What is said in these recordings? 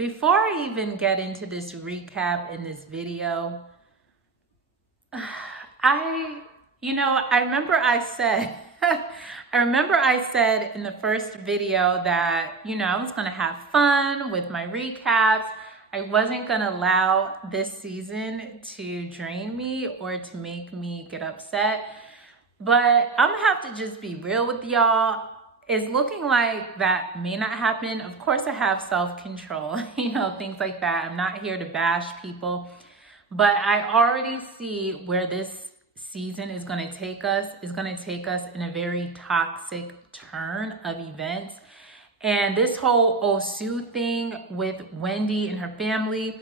before I even get into this recap in this video, I remember I said, I said in the first video that, I was gonna have fun with my recaps. I wasn't gonna allow this season to drain me or to make me get upset. But I'm gonna have to just be real with y'all. It's looking like that may not happen. Of course, I have self-control, things like that. I'm not here to bash people, but I already see where this season is gonna take us. It's gonna take us in a very toxic turn of events. And this whole Osu thing with Wendy and her family,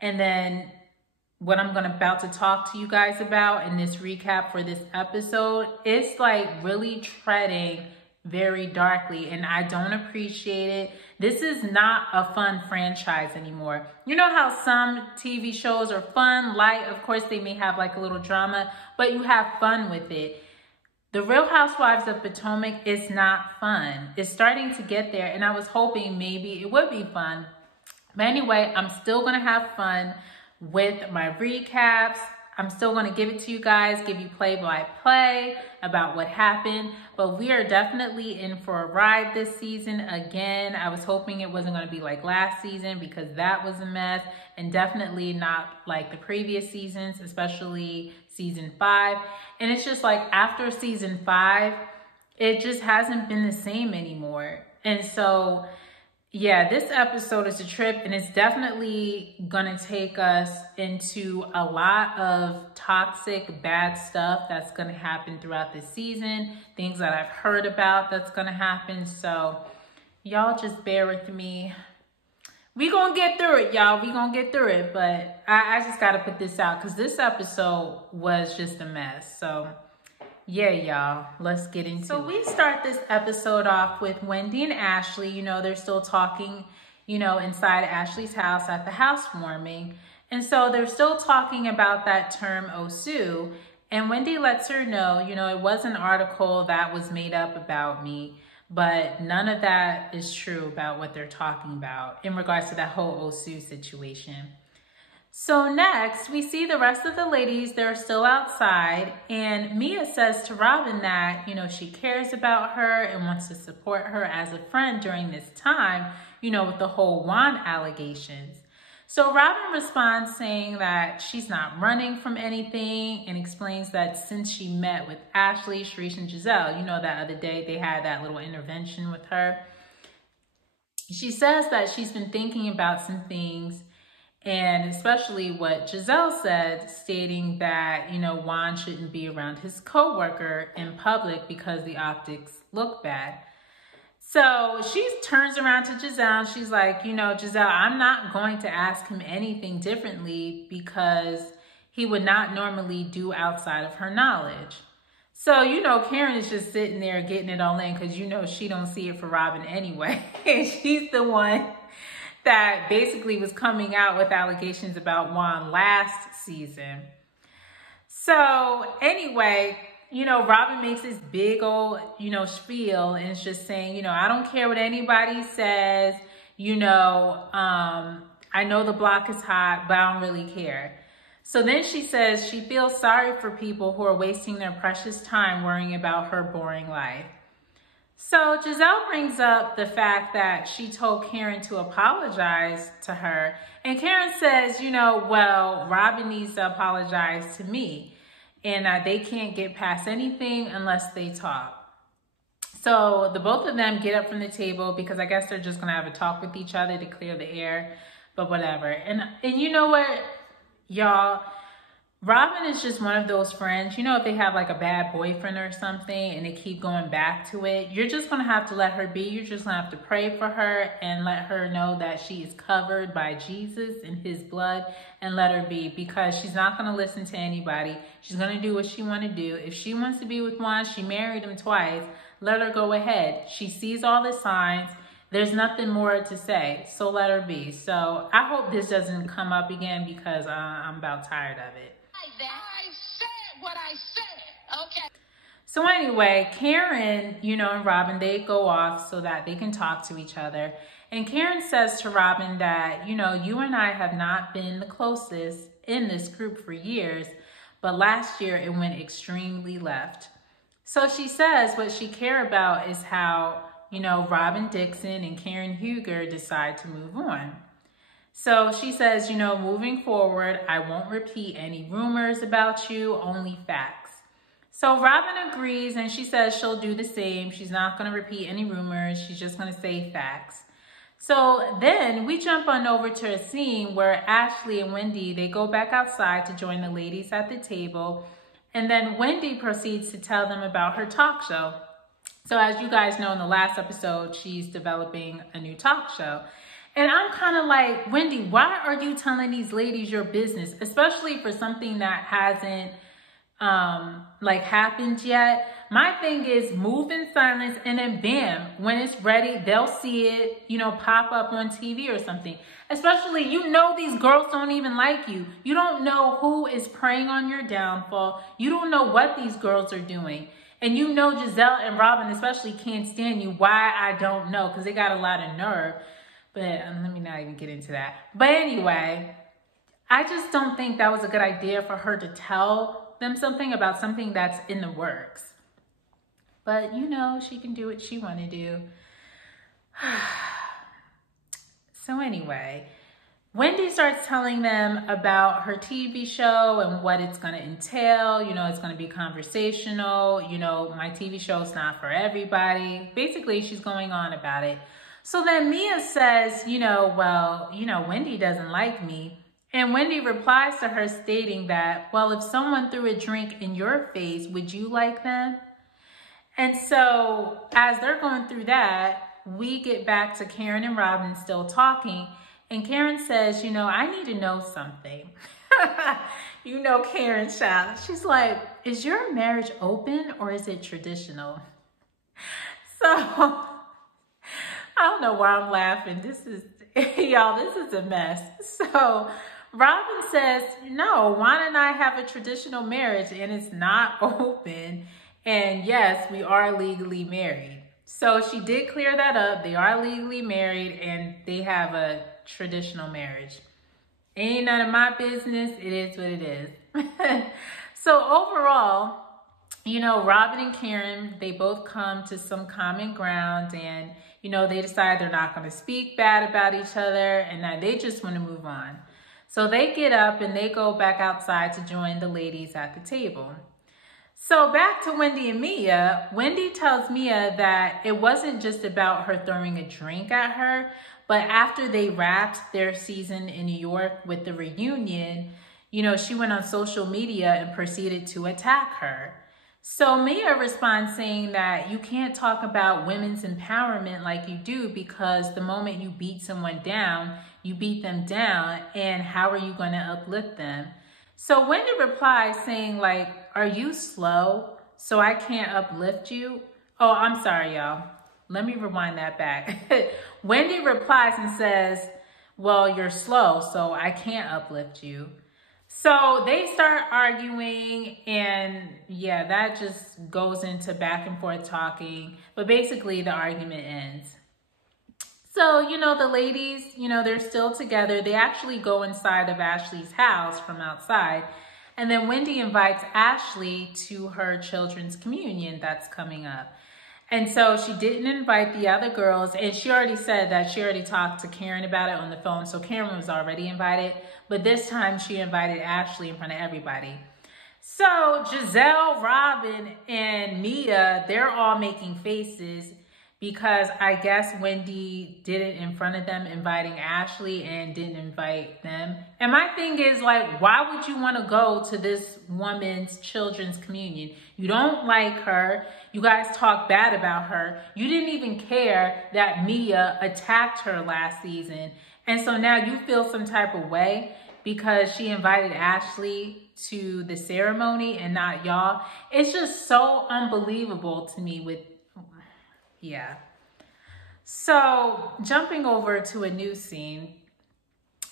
and then what I'm about to talk to you guys about in this recap for this episode, it's like really treading very darkly, and I don't appreciate it. This is not a fun franchise anymore. You know how some TV shows are fun, light, of course they may have like a little drama, but you have fun with it. The Real Housewives of Potomac is not fun. It's starting to get there, and I was hoping maybe it would be fun. But anyway, I'm still gonna have fun with my recaps. I'm still gonna give it to you guys, give you play-by-play about what happened, but we are definitely in for a ride this season again. I was hoping it wasn't gonna be like last season because that was a mess, and definitely not like the previous seasons, especially season 5. And it's just like after season 5, it just hasn't been the same anymore. And so, yeah, this episode is a trip, and it's definitely gonna take us into a lot of toxic, bad stuff that's gonna happen throughout the season, things that I've heard about that's gonna happen. So y'all just bear with me. We gonna get through it, y'all. We gonna get through it, but I just gotta put this out because this episode was just a mess. So yeah, y'all, let's get into it. So we start this episode off with Wendy and Ashley. They're still talking, inside Ashley's house at the housewarming. And so they're still talking about that term Osu. And Wendy lets her know, it was an article that was made up about me, but none of that is true about what they're talking about in regards to that whole Osu situation. So next, we see the rest of the ladies, they're still outside, and Mia says to Robin that, she cares about her and wants to support her as a friend during this time, with the whole Juan allegations. So Robin responds saying that she's not running from anything and explains that since she met with Ashley, Sharice, and Giselle, that other day they had that little intervention with her. She says that she's been thinking about some things, and especially what Giselle said, stating that, Juan shouldn't be around his coworker in public because the optics look bad. So she turns around to Giselle and she's like, Giselle, I'm not going to ask him anything differently because he would not normally do outside of her knowledge. So, Karen is just sitting there getting it all in because, she don't see it for Robin anyway. She's the one that basically was coming out with allegations about Juan last season. So anyway, Robin makes this big old, spiel, and it's just saying, I don't care what anybody says, I know the block is hot, but I don't really care. So then she says she feels sorry for people who are wasting their precious time worrying about her boring life. So Giselle brings up the fact that she told Karen to apologize to her. And Karen says, well, Robin needs to apologize to me. And they can't get past anything unless they talk. So the both of them get up from the table because I guess they're just going to have a talk with each other to clear the air. But whatever. And you know what, y'all? Robin is just one of those friends, if they have like a bad boyfriend or something and they keep going back to it, you're just going to have to let her be. You're just going to have to pray for her and let her know that she is covered by Jesus and his blood, and let her be, because she's not going to listen to anybody. She's going to do what she wants to do. If she wants to be with one, she married him twice, let her go ahead. She sees all the signs. There's nothing more to say, so let her be. So I hope this doesn't come up again because I'm about tired of it. I said what I said, okay. So anyway, Karen, and Robin, they go off so that they can talk to each other. And Karen says to Robin that, you know, you and I have not been the closest in this group for years, but last year it went extremely left. So she says what she cares about is how, you know, Robin Dixon and Karen Huger decide to move on. So she says, you know, moving forward, I won't repeat any rumors about you, only facts. So Robin agrees, and she says she'll do the same. She's not going to repeat any rumors. She's just going to say facts. So then we jump on over to a scene where Ashley and Wendy, they go back outside to join the ladies at the table. And then Wendy proceeds to tell them about her talk show. So as you guys know, in the last episode, she's developing a new talk show. And I'm kind of like, Wendy, why are you telling these ladies your business, especially for something that hasn't happened yet? My thing is move in silence, and then bam, when it's ready, they'll see it, you know, pop up on TV or something. Especially, you know, these girls don't even like you. You don't know who is preying on your downfall. You don't know what these girls are doing. And you know Giselle and Robin especially can't stand you. Why, I don't know, because they got a lot of nerve. But let me not even get into that. But anyway, I just don't think that was a good idea for her to tell them something about something that's in the works. But, you know, she can do what she want to do. So anyway, Wendy starts telling them about her TV show and what it's going to entail. You know, it's going to be conversational. You know, my TV show is not for everybody. Basically, she's going on about it. So then Mia says, you know, well, you know, Wendy doesn't like me. And Wendy replies to her stating that, well, if someone threw a drink in your face, would you like them? And so as they're going through that, we get back to Karen and Robin still talking. And Karen says, you know, I need to know something. You know, Karen, child. She's like, is your marriage open or is it traditional? So I don't know why I'm laughing. This is, y'all, this is a mess. So Robin says, no, Juan and I have a traditional marriage and it's not open. And yes, we are legally married. So she did clear that up. They are legally married and they have a traditional marriage. Ain't none of my business. It is what it is. So overall, you know, Robin and Karen, they both come to some common ground and, you know, they decide they're not going to speak bad about each other and that they just want to move on. So they get up and they go back outside to join the ladies at the table. So back to Wendy and Mia. Wendy tells Mia that it wasn't just about her throwing a drink at her, but after they wrapped their season in New York with the reunion, you know, she went on social media and proceeded to attack her. So Mia responds saying that you can't talk about women's empowerment like you do because the moment you beat someone down, you beat them down, and how are you going to uplift them? So Wendy replies saying like, are you slow so I can't uplift you? Oh, I'm sorry, y'all. Let me rewind that back. Wendy replies and says, well, you're slow, so I can't uplift you. So they start arguing and yeah, that just goes into back and forth talking. But basically the argument ends. So, you know, the ladies, you know, they're still together. They actually go inside of Ashley's house from outside. And then Wendy invites Ashley to her children's communion that's coming up. And so she didn't invite the other girls. And she already said that she already talked to Karen about it on the phone. So Karen was already invited. But this time she invited Ashley in front of everybody. So Giselle, Robin, and Mia, they're all making faces because I guess Wendy did it in front of them, inviting Ashley and didn't invite them. And my thing is like, why would you want to go to this woman's children's communion? You don't like her. You guys talk bad about her. You didn't even care that Mia attacked her last season. And so now you feel some type of way because she invited Ashley to the ceremony and not y'all. It's just so unbelievable to me with, yeah. So jumping over to a new scene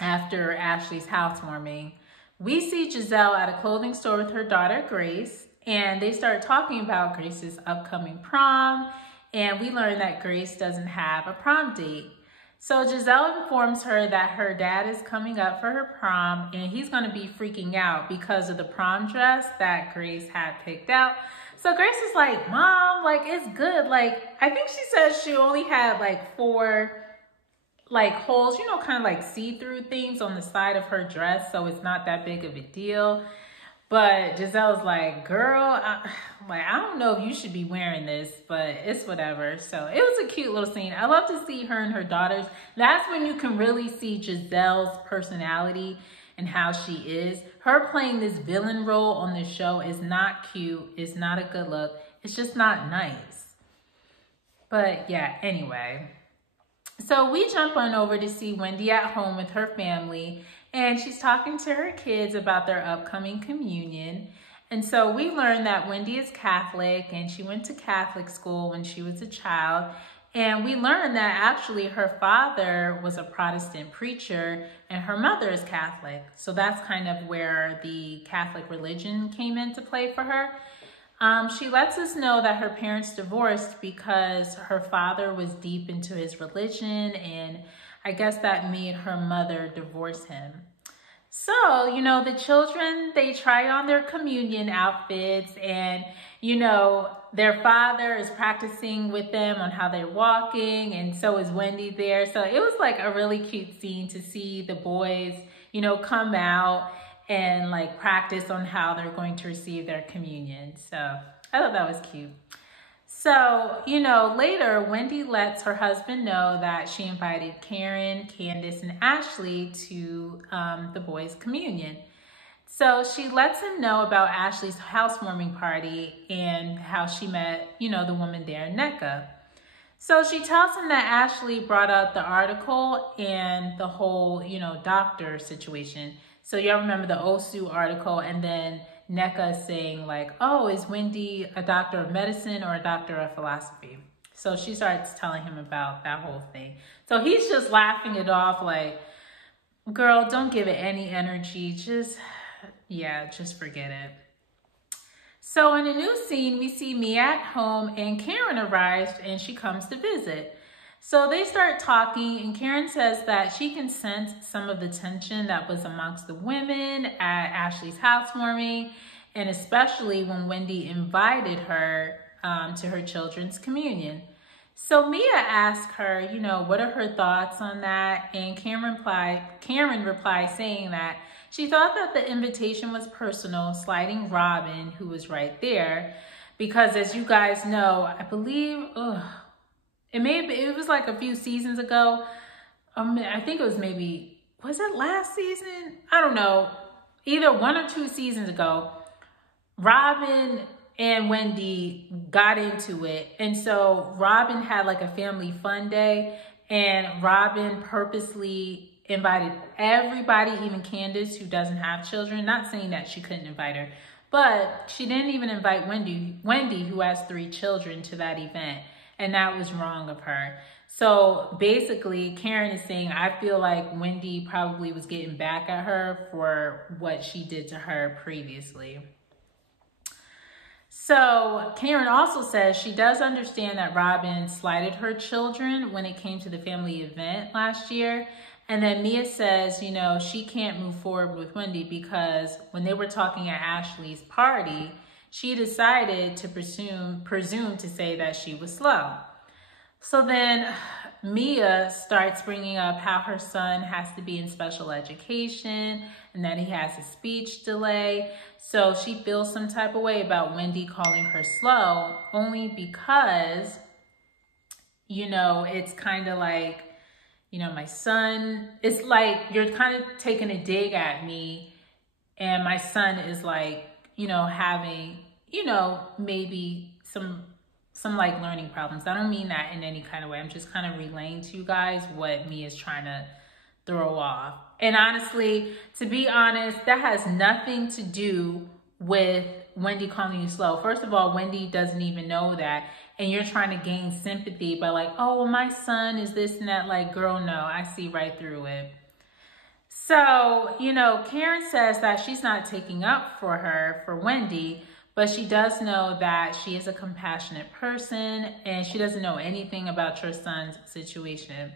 after Ashley's housewarming, we see Giselle at a clothing store with her daughter, Grace, and they start talking about Grace's upcoming prom. And we learn that Grace doesn't have a prom date. So Giselle informs her that her dad is coming up for her prom and he's going to be freaking out because of the prom dress that Grace had picked out. So Grace is like, Mom, like, it's good. Like, I think she says she only had like 4 like holes, you know, kind of like see-through things on the side of her dress. So it's not that big of a deal. But Giselle's like, girl, I don't know if you should be wearing this, but it's whatever. So it was a cute little scene. I love to see her and her daughters. That's when you can really see Giselle's personality and how she is. Her playing this villain role on this show is not cute. It's not a good look. It's just not nice. But yeah, anyway. So we jump on over to see Wendy at home with her family, and she's talking to her kids about their upcoming communion. And so we learn that Wendy is Catholic and she went to Catholic school when she was a child. And we learn that actually her father was a Protestant preacher and her mother is Catholic. So that's kind of where the Catholic religion came into play for her. She lets us know that her parents divorced because her father was deep into his religion, and I guess that made her mother divorce him. So, you know, the children, they try on their communion outfits, and, you know, their father is practicing with them on how they're walking, and so is Wendy there. So it was like a really cute scene to see the boys, you know, come out and like practice on how they're going to receive their communion. So I thought that was cute. So, you know, later Wendy lets her husband know that she invited Karen, Candace, and Ashley to the boys' communion. So she lets him know about Ashley's housewarming party and how she met, you know, the woman there, Nneka. So she tells him that Ashley brought up the article and the whole, you know, doctor situation. So y'all remember the Osu article, and then Nneka saying like, oh, is Wendy a doctor of medicine or a doctor of philosophy? So she starts telling him about that whole thing. So he's just laughing it off like, girl, don't give it any energy. Just forget it. So in a new scene, we see Mia at home and Karen arrives and she comes to visit. So they start talking and Karen says that she can sense some of the tension that was amongst the women at Ashley's housewarming, and especially when Wendy invited her to her children's communion. So Mia asked her, you know, what are her thoughts on that? And Karen replied saying that she thought that the invitation was personal, slighting Robin, who was right there, because as you guys know, I believe, it was like a few seasons ago. I think it was was it last season? I don't know. Either 1 or 2 seasons ago, Robin and Wendy got into it. And so Robin had like a family fun day, and Robin purposely invited everybody, even Candace, who doesn't have children. Not saying that she couldn't invite her, but she didn't even invite Wendy, who has 3 children, to that event. And that was wrong of her. So basically, Karen is saying, I feel like Wendy probably was getting back at her for what she did to her previously. So Karen also says she does understand that Robin slighted her children when it came to the family event last year. And then Mia says, you know, she can't move forward with Wendy because when they were talking at Ashley's party, she decided to presume to say that she was slow. So then Mia starts bringing up how her son has to be in special education and that he has a speech delay. So she feels some type of way about Wendy calling her slow, only because, you know, it's kind of like, you know, my son, it's like you're kind of taking a dig at me, and my son is like, you know, having, you know, maybe some like learning problems. I don't mean that in any kind of way. I'm just kind of relaying to you guys what Mia's trying to throw off. And honestly, to be honest, that has nothing to do with Wendy calling you slow. First of all, Wendy doesn't even know that. And you're trying to gain sympathy by like, oh, well, my son is this and that. Like, girl, no, I see right through it. So, you know, Karen says that she's not taking up for Wendy, but she does know that she is a compassionate person and she doesn't know anything about your son's situation.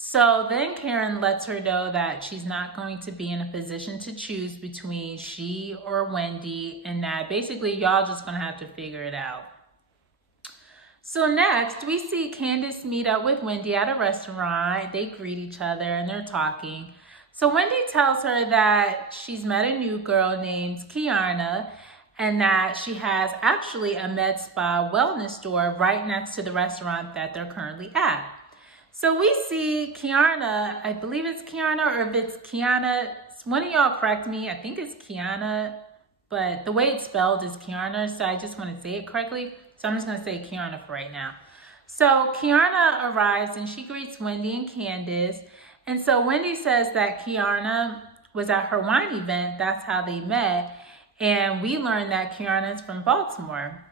So then Karen lets her know that she's not going to be in a position to choose between she or Wendy, and that basically y'all just gonna have to figure it out. So next we see Candace meet up with Wendy at a restaurant. They greet each other and they're talking. So Wendy tells her that she's met a new girl named Kiana, and that she has actually a med spa wellness store right next to the restaurant that they're currently at. So we see Kiana, I believe it's Kiana, or if it's Kiana, one of y'all correct me, I think it's Kiana, but the way it's spelled is Kiana, so I just want to say it correctly. So I'm just going to say Kiana for right now. So Kiana arrives and she greets Wendy and Candace. And so Wendy says that Kiana was at her wine event, that's how they met. And we learned that Kiana is from Baltimore.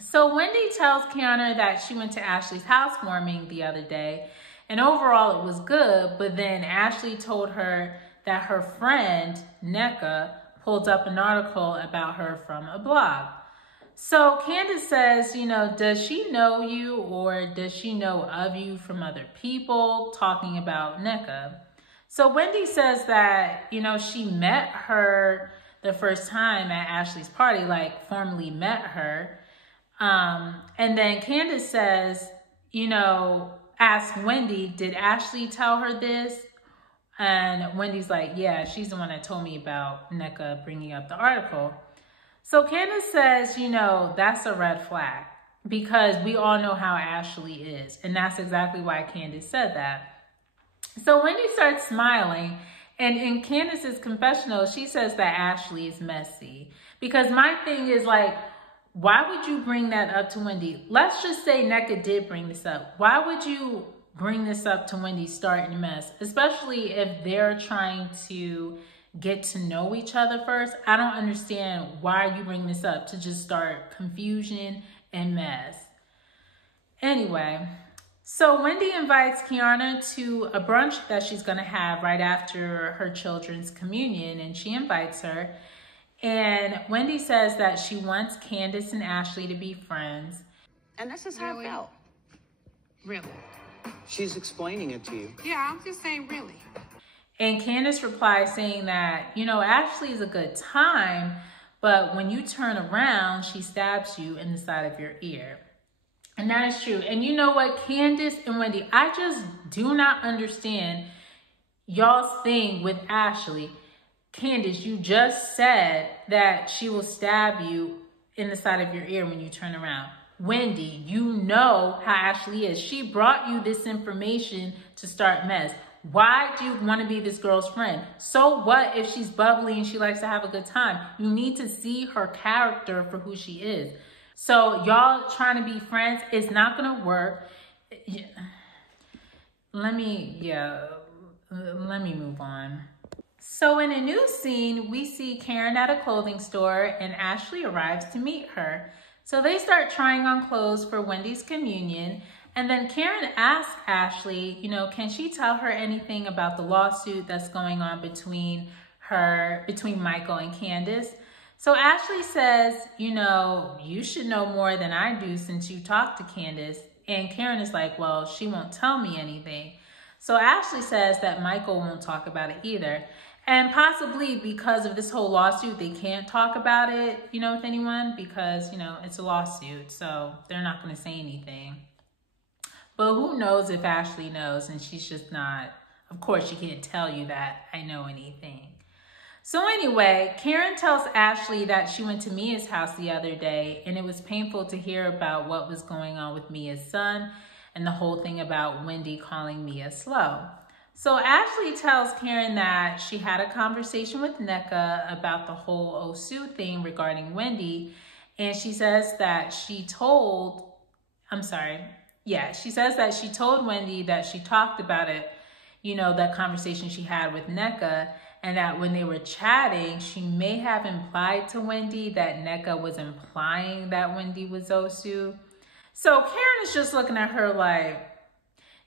So Wendy tells Kiana that she went to Ashley's housewarming the other day, and overall it was good, but then Ashley told her that her friend, Nneka, pulled up an article about her from a blog. So Candace says, you know, does she know you, or does she know of you from other people, talking about Nneka? So Wendy says that, you know, she met her the first time at Ashley's party, like formally met her. And then Candace says, you know, ask Wendy, did Ashley tell her this? And Wendy's like, yeah, she's the one that told me about Nneka bringing up the article. So Candace says, you know, that's a red flag, because we all know how Ashley is. And that's exactly why Candace said that. So Wendy starts smiling, and in Candace's confessional, she says that Ashley is messy. Because my thing is, like, why would you bring that up to Wendy? Let's just say Nneka did bring this up. Why would you bring this up to Wendy starting a mess? Especially if they're trying to get to know each other first. I don't understand why you bring this up to just start confusion and mess. Anyway, so Wendy invites Kiana to a brunch that she's going to have right after her children's communion, and she invites her. And Wendy says that she wants Candace and Ashley to be friends. And this is how it felt. Really? She's explaining it to you. Yeah, I'm just saying really. And Candace replies saying that, you know, Ashley is a good time, but when you turn around, she stabs you in the side of your ear. And that is true. And you know what, Candace and Wendy, I just do not understand y'all's thing with Ashley. Candace, you just said that she will stab you in the side of your ear when you turn around. Wendy, you know how Ashley is. She brought you this information to start mess. Why do you want to be this girl's friend? So what if she's bubbly and she likes to have a good time? You need to see her character for who she is. So y'all trying to be friends is not going to work. Let me move on. So in a new scene, we see Karen at a clothing store and Ashley arrives to meet her. So they start trying on clothes for Wendy's communion. And then Karen asks Ashley, you know, can she tell her anything about the lawsuit that's going on between Michael and Candace? So Ashley says, you know, you should know more than I do since you talked to Candace. And Karen is like, well, she won't tell me anything. So Ashley says that Michael won't talk about it either. And possibly because of this whole lawsuit, they can't talk about it, you know, with anyone because, you know, it's a lawsuit. So they're not going to say anything. But who knows if Ashley knows, and she's just not, of course she can't tell you that I know anything. So anyway, Karen tells Ashley that she went to Mia's house the other day, and it was painful to hear about what was going on with Mia's son and the whole thing about Wendy calling Mia slow. So Ashley tells Karen that she had a conversation with Nneka about the whole Osu thing regarding Wendy, and she says that she told Wendy that she talked about it, you know, that conversation she had with Nneka, and that when they were chatting, she may have implied to Wendy that Nneka was implying that Wendy was Osu. So Karen is just looking at her like,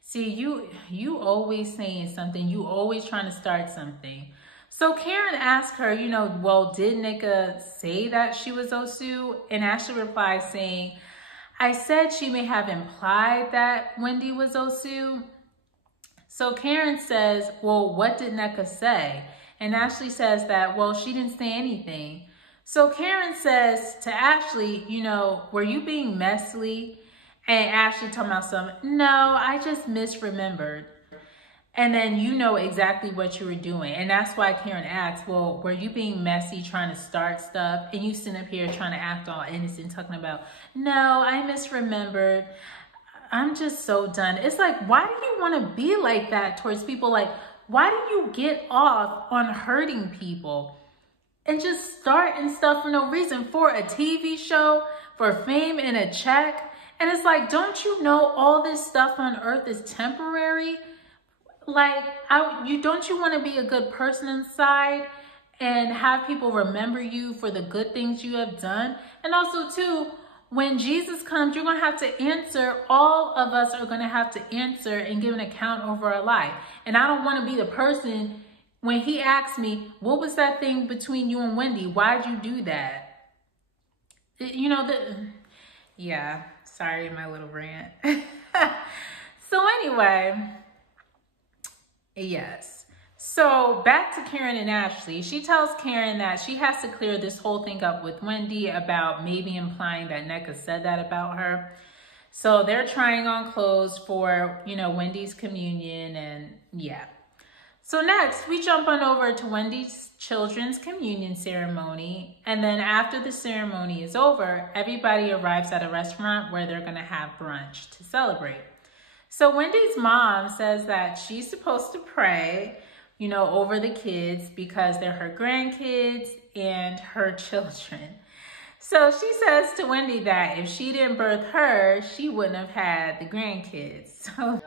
see, you always saying something. You always trying to start something. So Karen asked her, you know, well, did Nneka say that she was Osu? And Ashley replied saying, I said she may have implied that Wendy was Osu. So Karen says, well, what did Nneka say? And Ashley says that, well, she didn't say anything. So Karen says to Ashley, you know, were you being messy? And Ashley talking about something, no, I just misremembered. And then you know exactly what you were doing. And that's why Karen asks, well, were you being messy trying to start stuff? And you sitting up here trying to act all innocent, talking about, no, I misremembered. I'm just so done. It's like, why do you want to be like that towards people? Like, why do you get off on hurting people and just starting stuff for no reason, for a TV show, for fame and a check? And it's like, don't you know all this stuff on earth is temporary? Like, don't you want to be a good person inside and have people remember you for the good things you have done? And also, too, when Jesus comes, you're going to have to answer. All of us are going to have to answer and give an account over our life. And I don't want to be the person when he asks me, what was that thing between you and Wendy? Why'd you do that? You know, yeah, sorry, my little rant. So anyway, yes. So back to Karen and Ashley. She tells Karen that she has to clear this whole thing up with Wendy about maybe implying that Nneka said that about her. So they're trying on clothes for, you know, Wendy's communion, and yeah. So next, we jump on over to Wendy's children's communion ceremony. And then after the ceremony is over, everybody arrives at a restaurant where they're going to have brunch to celebrate. So Wendy's mom says that she's supposed to pray, you know, over the kids because they're her grandkids and her children. So she says to Wendy that if she didn't birth her, she wouldn't have had the grandkids. So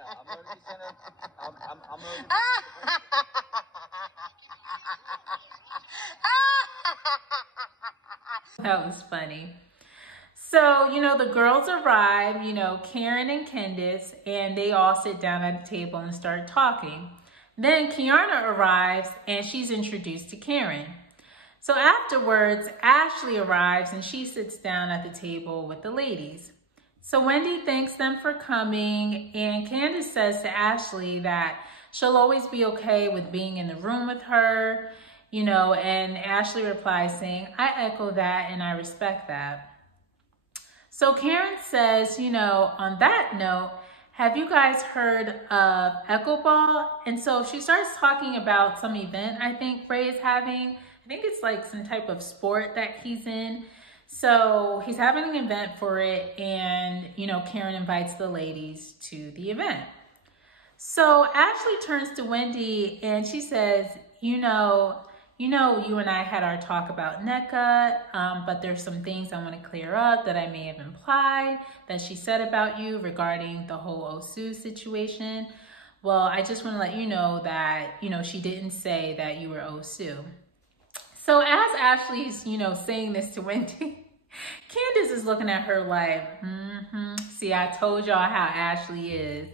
that was funny. So, you know, the girls arrive, you know, Karen and Candace, and they all sit down at the table and start talking. Then Kiana arrives and she's introduced to Karen. So afterwards, Ashley arrives and she sits down at the table with the ladies. So Wendy thanks them for coming, and Candace says to Ashley that she'll always be okay with being in the room with her, you know, and Ashley replies saying, I echo that and I respect that. So Karen says, you know, on that note, have you guys heard of Echo Ball? And so she starts talking about some event I think Ray is having. I think it's like some type of sport that he's in. So he's having an event for it, and, you know, Karen invites the ladies to the event. So Ashley turns to Wendy and she says, you know, you and I had our talk about Nneka, but there's some things I want to clear up that I may have implied that she said about you regarding the whole Osu situation. Well, I just want to let you know that, you know, she didn't say that you were Osu. So as Ashley's, you know, saying this to Wendy, Candace is looking at her like, see, I told y'all how Ashley is.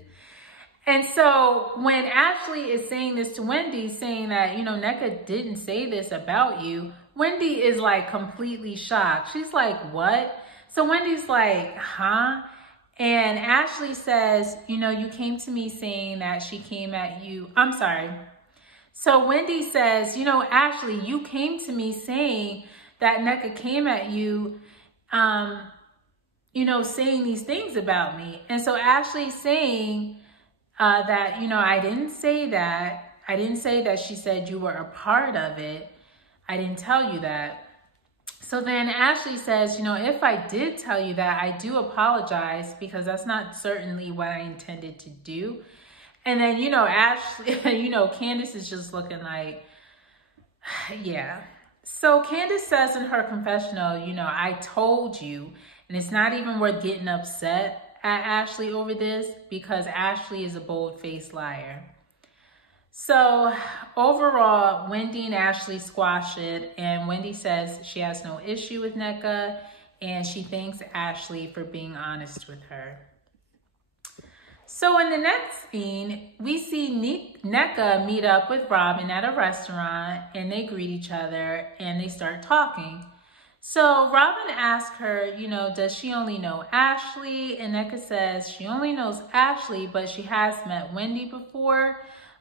And so when Ashley is saying this to Wendy, saying that, you know, Nneka didn't say this about you, Wendy is like completely shocked. She's like, what? So Wendy's like, huh? And Ashley says, you know, you came to me saying that she came at you. I'm sorry. So Wendy says, you know, Ashley, you came to me saying that Nneka came at you, you know, saying these things about me. And so Ashley's saying that, you know, I didn't say that. I didn't say that she said you were a part of it. I didn't tell you that. So then Ashley says, you know, if I did tell you that, I do apologize because that's not certainly what I intended to do. And then, you know, Ashley, you know, Candace is just looking like, yeah. So Candace says in her confessional, you know, I told you, and it's not even worth getting upset at Ashley over this because Ashley is a bold-faced liar. So overall, Wendy and Ashley squash it, and Wendy says she has no issue with Nneka, and she thanks Ashley for being honest with her. So in the next scene, we see Nneka meet up with Robin at a restaurant, and they greet each other and they start talking. So Robin asked her, does she only know Ashley? And Nneka says she only knows Ashley, but she has met Wendy before,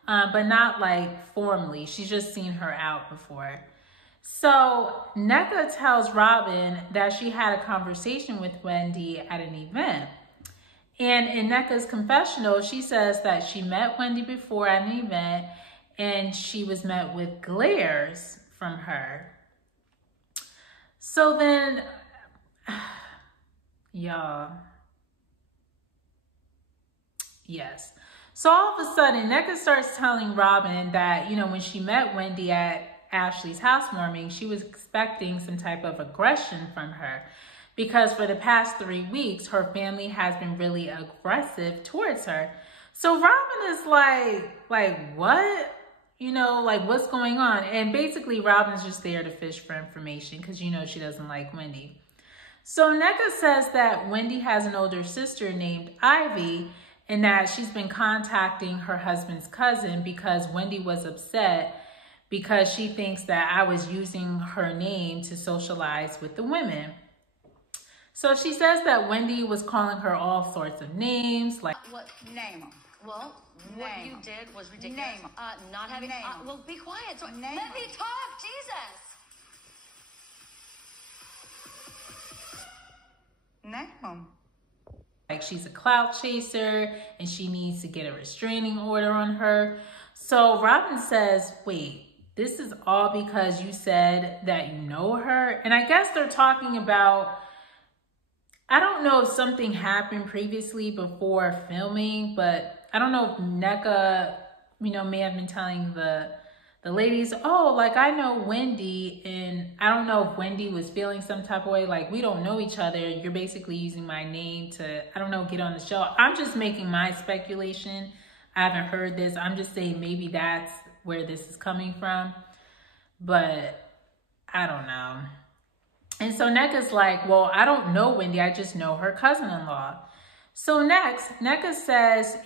but not like formally. She's just seen her out before. So Nneka tells Robin that she had a conversation with Wendy at an event. And in Nneka's confessional, she says that she met Wendy before at an event and she was met with glares from her. So then, y'all, yes. So all of a sudden, Nneka starts telling Robin that, when she met Wendy at Ashley's housewarming, she was expecting some type of aggression from her because for the past 3 weeks, her family has been really aggressive towards her. So Robin is like, what? What's going on? And basically, Robin's just there to fish for information because, she doesn't like Wendy. So Nneka says that Wendy has an older sister named Ivy and that she's been contacting her husband's cousin because Wendy was upset because she thinks that I was using her name to socialize with the women. So she says that Wendy was calling her all sorts of names. Like, What? Name them. Well, what you did was ridiculous. Name 'em. Not having. Name 'em. Well, be quiet. So, Name let 'em. me talk, Jesus. Name them. like she's a clout chaser and she needs to get a restraining order on her. So Robin says, wait, this is all because you said that you know her? And I guess they're talking about, I don't know if something happened previously before filming, but I don't know if Nneka, may have been telling the ladies, oh, like I know Wendy, and I don't know if Wendy was feeling some type of way, like we don't know each other. You're basically using my name to, I don't know, get on the show. I'm just making my speculation. I haven't heard this. I'm just saying maybe that's where this is coming from, but I don't know. And so Nneka's like, well, I don't know Wendy. I just know her cousin-in-law. So next, Nneka says,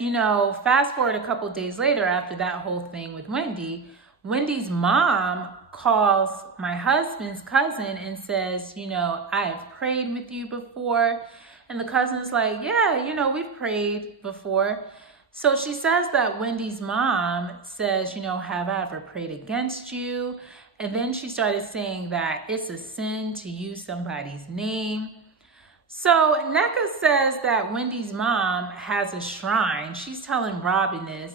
fast forward a couple days later after that whole thing with Wendy, Wendy's mom calls my husband's cousin and says, I have prayed with you before. And the cousin's like, yeah, we've prayed before. So she says that Wendy's mom says, have I ever prayed against you? And then she started saying that it's a sin to use somebody's name. So Nneka says that Wendy's mom has a shrine. She's telling Robin this.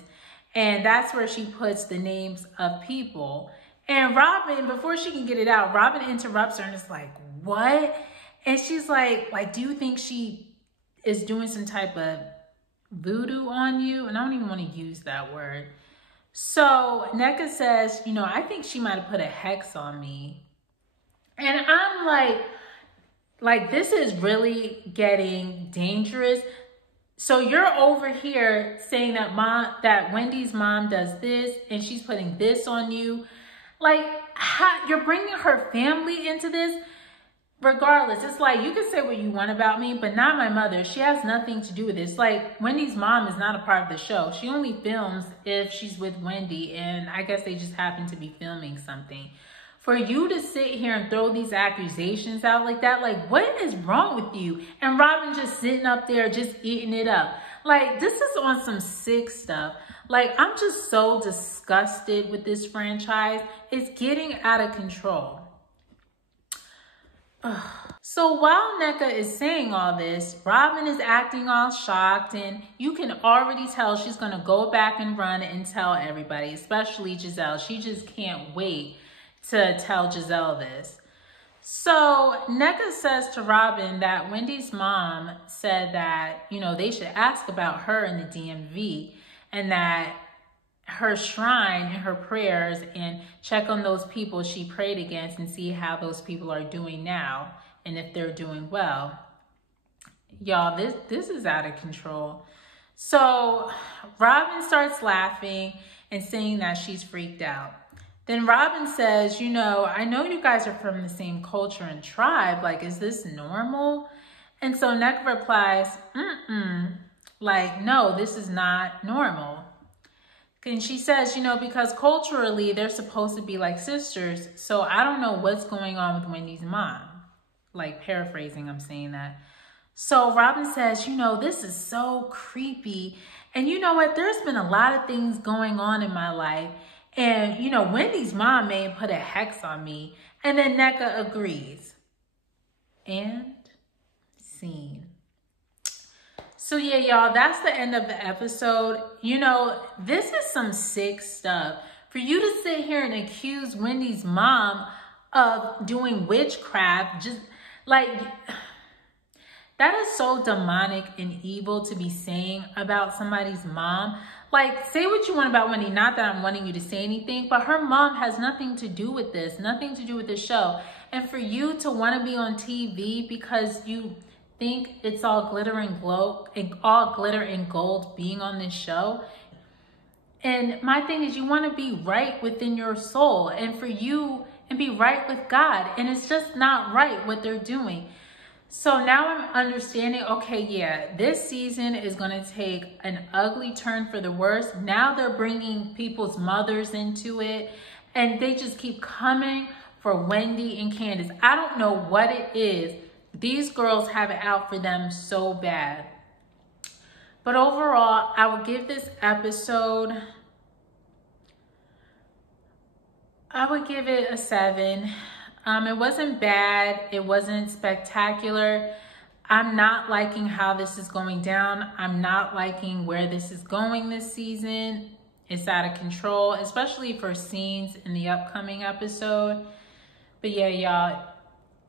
And that's where she puts the names of people. And Robin, before she can get it out, Robin interrupts her and is like, what? And she's like, do you think she is doing some type of voodoo on you? And I don't even want to use that word. So Nneka says, I think she might have put a hex on me. And I'm like, this is really getting dangerous. So you're over here saying that Wendy's mom does this and she's putting this on you. Like, you're bringing her family into this. Regardless, it's like, you can say what you want about me, but not my mother. She has nothing to do with this. Like, Wendy's mom is not a part of the show. She only films if she's with Wendy, and I guess they just happen to be filming something. For you to sit here and throw these accusations out like that, like, what is wrong with you? And Robin just sitting up there, just eating it up. Like, this is on some sick stuff. Like, I'm just so disgusted with this franchise. It's getting out of control. So while Nneka is saying all this, Robin is acting all shocked, and you can already tell she's going to go back and run and tell everybody, especially Giselle. She just can't wait to tell Giselle this. So Nneka says to Robin that Wendy's mom said that, they should ask about her in the DMV, and that her shrine and her prayers and check on those people she prayed against and see how those people are doing now and if they're doing well. Y'all, this is out of control. So Robin starts laughing and saying that she's freaked out. Then Robin says, I know you guys are from the same culture and tribe. Like, is this normal? And so Nneka replies, like, no, this is not normal. And she says, because culturally they're supposed to be like sisters. So I don't know what's going on with Wendy's mom. like paraphrasing, I'm saying that. So Robin says, you know, this is so creepy. And you know what? There's been a lot of things going on in my life. And, you know, Wendy's mom may have put a hex on me. And then Nneka agrees. And scene. So yeah, y'all, that's the end of the episode. You know, this is some sick stuff. For you to sit here and accuse Wendy's mom of doing witchcraft, just like, that is so demonic and evil to be saying about somebody's mom. Like, say what you want about Wendy, not that I'm wanting you to say anything, but her mom has nothing to do with this, nothing to do with this show. And for you to want to be on TV because you think it's all glitter and gold being on this show. And my thing is, you want to be right within your soul and be right with God. And it's just not right what they're doing. So now I'm understanding, okay, yeah, this season is going to take an ugly turn for the worse. Now they're bringing people's mothers into it, and they just keep coming for Wendy and Candace. I don't know what it is. These girls have it out for them so bad. But overall, I would give this episode, I would give it a 7. It wasn't bad. It wasn't spectacular. I'm not liking how this is going down. I'm not liking where this is going this season. It's out of control, especially for scenes in the upcoming episode. But yeah, y'all,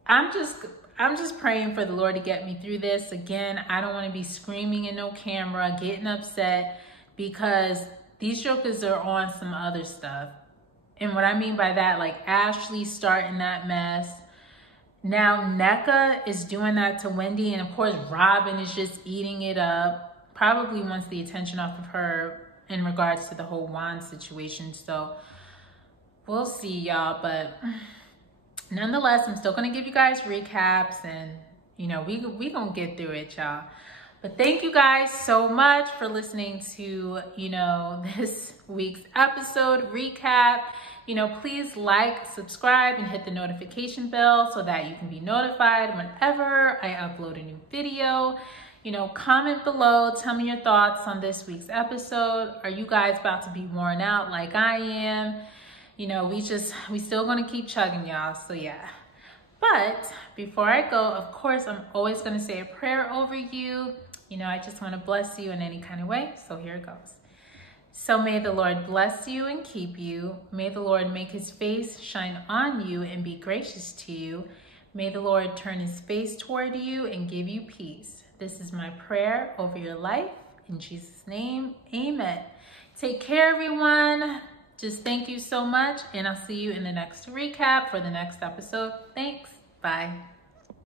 I'm just praying for the Lord to get me through this. Again, I don't want to be screaming in no camera, getting upset, because these jokers are on some other stuff. And what I mean by that, like Ashley starting that mess. Now Nneka is doing that to Wendy. And of course, Robin is just eating it up. Probably wants the attention off of her in regards to the whole Juan situation. So we'll see, y'all. But nonetheless, I'm still going to give you guys recaps. And, you know, we going to get through it, y'all. But thank you guys so much for listening to, you know, this week's episode recap. You know, please like, subscribe, and hit the notification bell so that you can be notified whenever I upload a new video. You know, comment below. Tell me your thoughts on this week's episode. Are you guys about to be worn out like I am? You know, we still gonna keep chugging, y'all. So yeah. But before I go, of course, I'm always gonna say a prayer over you. You know, I just want to bless you in any kind of way. So here it goes. So may the Lord bless you and keep you. May the Lord make his face shine on you and be gracious to you. May the Lord turn his face toward you and give you peace. This is my prayer over your life. In Jesus' name, amen. Take care, everyone. Just thank you so much. And I'll see you in the next recap for the next episode. Thanks. Bye.